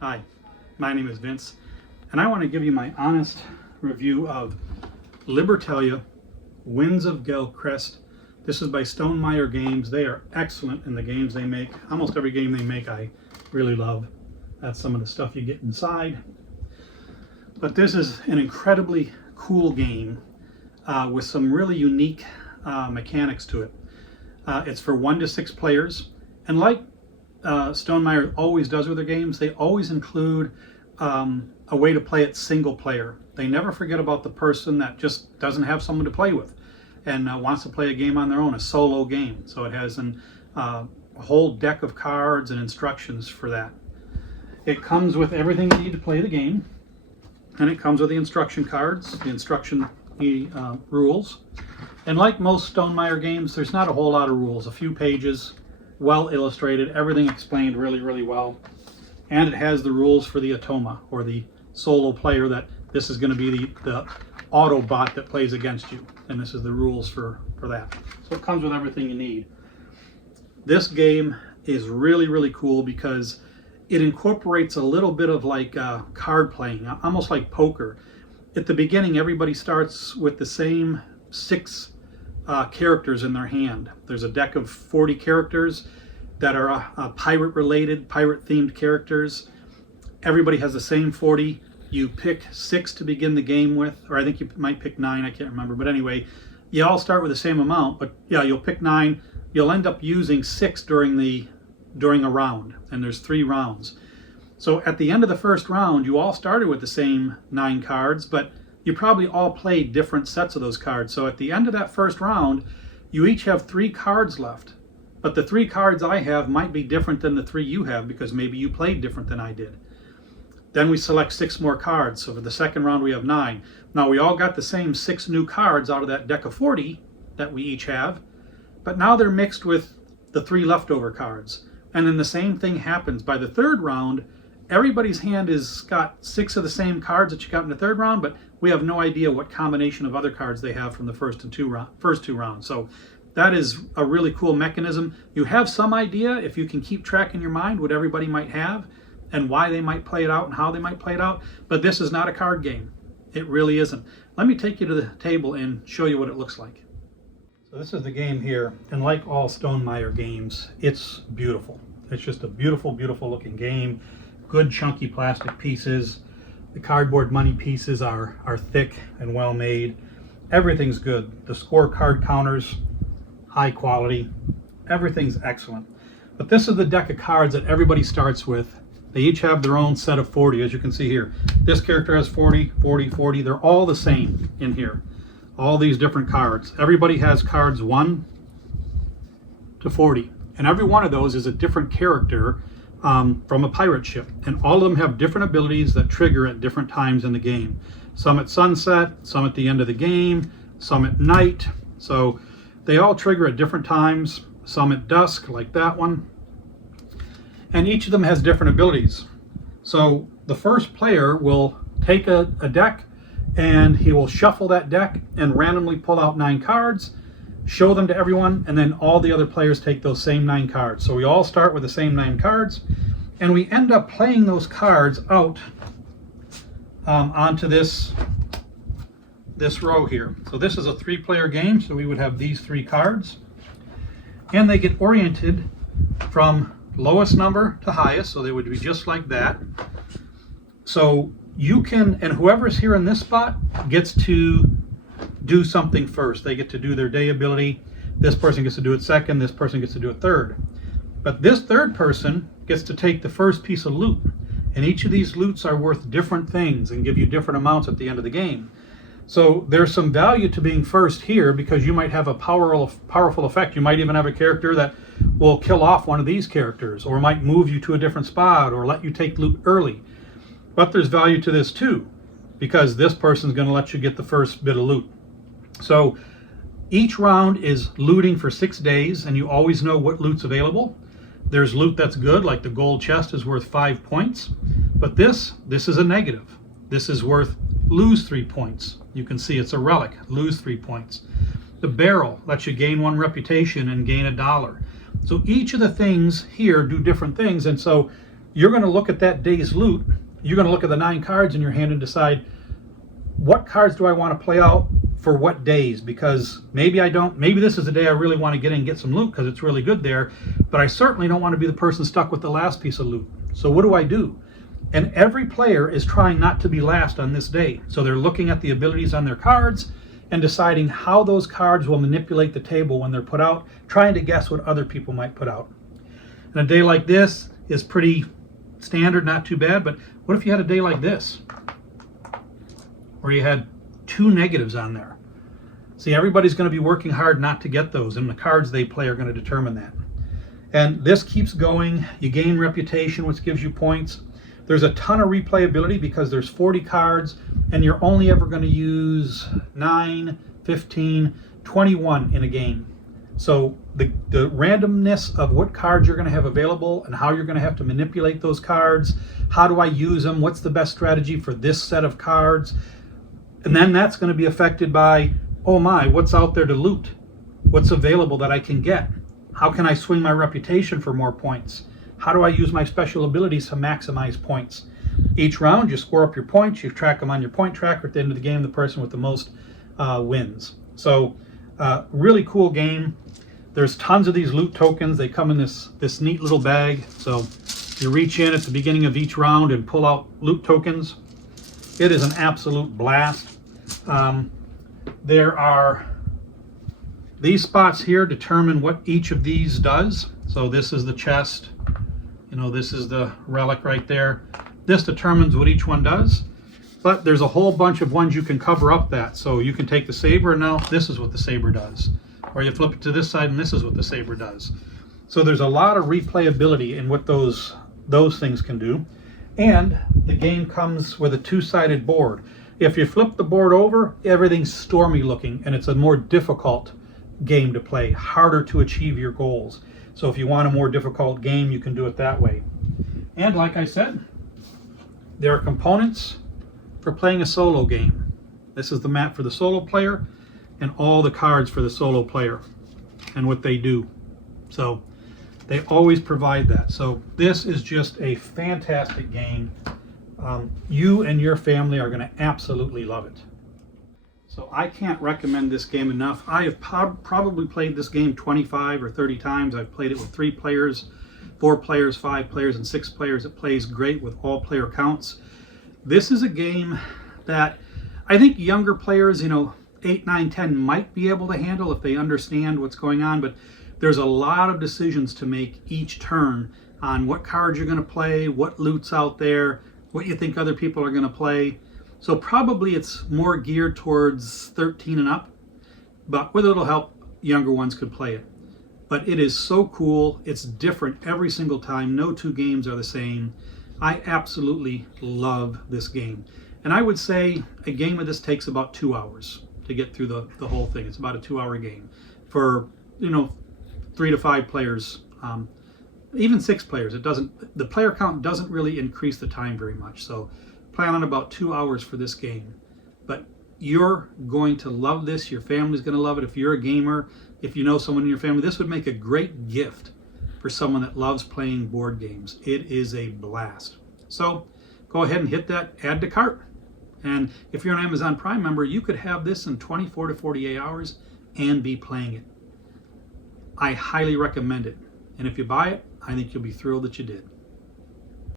Hi, my name is Vince, and I want to give you my honest review of Libertalia, Winds of Galecrest. This is by Stonemaier Games. They are excellent in the games they make. Almost every game they make I really love. That's some of the stuff you get inside. But this is an incredibly cool game with some really unique mechanics to it. It's for 1 to 6 players, and like Stonemaier always does with their games, they always include a way to play it single player. They never forget about the person that just doesn't have someone to play with and wants to play a game on their own, a solo game. So it has a whole deck of cards and instructions for that. It comes with everything you need to play the game, and it comes with the instruction cards, the instruction rules. And like most Stonemaier games, there's not a whole lot of rules, a few pages, well illustrated, everything explained really, really well. And it has the rules for the Automa, or the solo player, that this is going to be the auto bot that plays against you. And this is the rules for that. So it comes with everything you need. This game is really, really cool because it incorporates a little bit of like card playing, almost like poker. At the beginning, everybody starts with the same 6 characters in their hand. There's a deck of 40 characters that are pirate-related, pirate-themed characters. Everybody has the same 40. You pick 6 to begin the game with, or I think you might pick 9, I can't remember. But anyway, you all start with the same amount, but yeah, you'll pick 9. You'll end up using 6 during a round, and there's 3 rounds. So at the end of the first round, you all started with the same 9 cards, but you probably all played different sets of those cards. So at the end of that first round, you each have 3 cards left. But the 3 cards I have might be different than the 3 you have, because maybe you played different than I did. Then we select 6 more cards. So for the second round, we have 9. Now we all got the same 6 new cards out of that deck of 40 that we each have, but now they're mixed with the 3 leftover cards. And then the same thing happens. By the third round, everybody's hand has got 6 of the same cards that you got in the third round, but we have no idea what combination of other cards they have from the first 2 rounds. So that is a really cool mechanism. You have some idea, if you can keep track in your mind, what everybody might have and why they might play it out and how they might play it out. But this is not a card game. It really isn't. Let me take you to the table and show you what it looks like. So this is the game here, and like all Stonemaier games, it's beautiful. It's just a beautiful, beautiful looking game. Good chunky plastic pieces. The cardboard money pieces are thick and well made. Everything's good. The scorecard counters, high quality. Everything's excellent. But this is the deck of cards that everybody starts with. They each have their own set of 40, as you can see here. This character has 40, 40, 40. They're all the same in here. All these different cards. Everybody has cards 1 to 40. And every one of those is a different character from a pirate ship, and all of them have different abilities that trigger at different times in the game. Some at sunset, some at the end of the game, some at night. So they all trigger at different times, some at dusk, like that one. And each of them has different abilities. So the first player will take a deck, and he will shuffle that deck and randomly pull out 9 cards, show them to everyone, and then all the other players take those same 9 cards. So we all start with the same 9 cards, and we end up playing those cards out onto this row here. So this is a 3-player game, so we would have these 3 cards, and they get oriented from lowest number to highest, so they would be just like that. So you can, and whoever's here in this spot gets to do something first. They get to do their day ability. This person gets to do it second. This person gets to do it third. But this third person gets to take the first piece of loot. And each of these loots are worth different things and give you different amounts at the end of the game. So there's some value to being first here, because you might have a powerful effect. You might even have a character that will kill off one of these characters, or might move you to a different spot, or let you take loot early. But there's value to this too, because this person's going to let you get the first bit of loot. So each round is looting for 6 days, and you always know what loot's available. There's loot that's good, like the gold chest is worth 5 points, but this is a negative. This is worth lose 3 points. You can see it's a relic, lose 3 points. The barrel lets you gain 1 reputation and gain $1. So each of the things here do different things, and so you're going to look at that day's loot. You're going to look at the 9 cards in your hand and decide, what cards do I want to play out for what days? Because maybe this is the day I really want to get in and get some loot because it's really good there, but I certainly don't want to be the person stuck with the last piece of loot. So what do I do? And every player is trying not to be last on this day. So they're looking at the abilities on their cards and deciding how those cards will manipulate the table when they're put out, trying to guess what other people might put out. And a day like this is pretty standard, not too bad, but what if you had a day like this, where you had 2 negatives on there? See, everybody's going to be working hard not to get those, and the cards they play are going to determine that. And this keeps going. You gain reputation, which gives you points. There's a ton of replayability because there's 40 cards, and you're only ever going to use 9, 15, 21 in a game. So the randomness of what cards you're going to have available and how you're going to have to manipulate those cards, how do I use them, what's the best strategy for this set of cards, and then that's going to be affected by, oh my, what's out there to loot? What's available that I can get? How can I swing my reputation for more points? How do I use my special abilities to maximize points? Each round you score up your points, you track them on your point tracker. At the end of the game, the person with the most wins. So really cool game. There's tons of these loot tokens. They come in this neat little bag. So you reach in at the beginning of each round and pull out loot tokens. It is an absolute blast. There are these spots here determine what each of these does. So this is the chest. This is the relic right there. This determines what each one does. But there's a whole bunch of ones you can cover up that. So you can take the saber, and now this is what the saber does. Or you flip it to this side, and this is what the saber does. So there's a lot of replayability in what those things can do. And the game comes with a 2-sided board. If you flip the board over, everything's stormy looking, and it's a more difficult game to play, harder to achieve your goals. So if you want a more difficult game, you can do it that way. And like I said, there are components for playing a solo game. This is the map for the solo player and all the cards for the solo player and what they do. So they always provide that. So this is just a fantastic game. You and your family are going to absolutely love it. So I can't recommend this game enough. I have probably played this game 25 or 30 times. I've played it with 3 players, 4 players, 5 players, and 6 players. It plays great with all player counts. This is a game that I think younger players, 8, 9, 10 might be able to handle if they understand what's going on, but there's a lot of decisions to make each turn on what cards you're going to play, what loot's out there, what you think other people are going to play. So probably it's more geared towards 13 and up, but with a little help, younger ones could play it. But it is so cool. It's different every single time. No 2 games are the same. I absolutely love this game. And I would say a game of this takes about 2 hours to get through the whole thing. It's about a 2-hour game for, 3 to 5 players, even 6 players. The player count doesn't really increase the time very much. So plan on about 2 hours for this game. But you're going to love this. Your family's going to love it. If you're a gamer, if you know someone in your family, this would make a great gift for someone that loves playing board games. It is a blast. So go ahead and hit that add to cart. And if you're an Amazon Prime member, you could have this in 24 to 48 hours and be playing it. I highly recommend it. And if you buy it, I think you'll be thrilled that you did.